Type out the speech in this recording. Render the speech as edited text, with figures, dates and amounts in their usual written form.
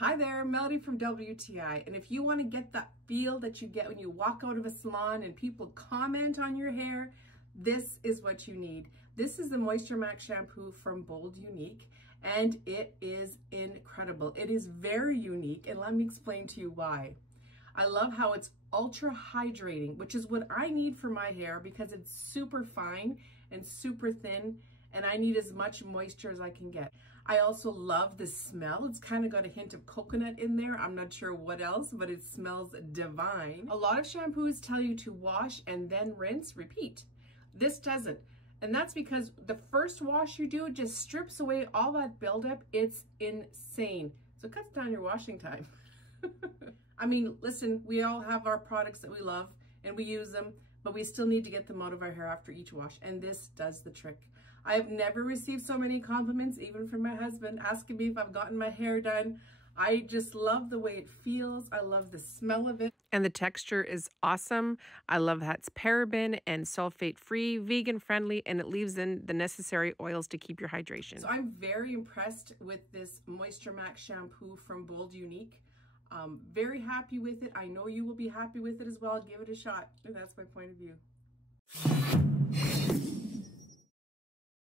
Hi there, Melody from WTI. And if you want to get that feel that you get when you walk out of a salon and people comment on your hair, this is what you need. This is the Moisture Max Shampoo from Bold UNIQ, and it is incredible. It is very unique, and let me explain to you why. I love how it's ultra hydrating, which is what I need for my hair because it's super fine and super thin, and I need as much moisture as I can get. I also love the smell. It's kind of got a hint of coconut in there. I'm not sure what else, but it smells divine. A lot of shampoos tell you to wash and then rinse, repeat. This doesn't. And that's because the first wash you do just strips away all that buildup. It's insane. So it cuts down your washing time. I mean, listen, we all have our products that we love and we use them, but we still need to get them out of our hair after each wash. And this does the trick. I have never received so many compliments, even from my husband, asking me if I've gotten my hair done. I just love the way it feels. I love the smell of it. And the texture is awesome. I love that it's paraben and sulfate free, vegan friendly, and it leaves in the necessary oils to keep your hydration. So I'm very impressed with this Moisture Max shampoo from Bold UNIQ. Very happy with it. I know you will be happy with it as well. Give it a shot. And that's my point of view.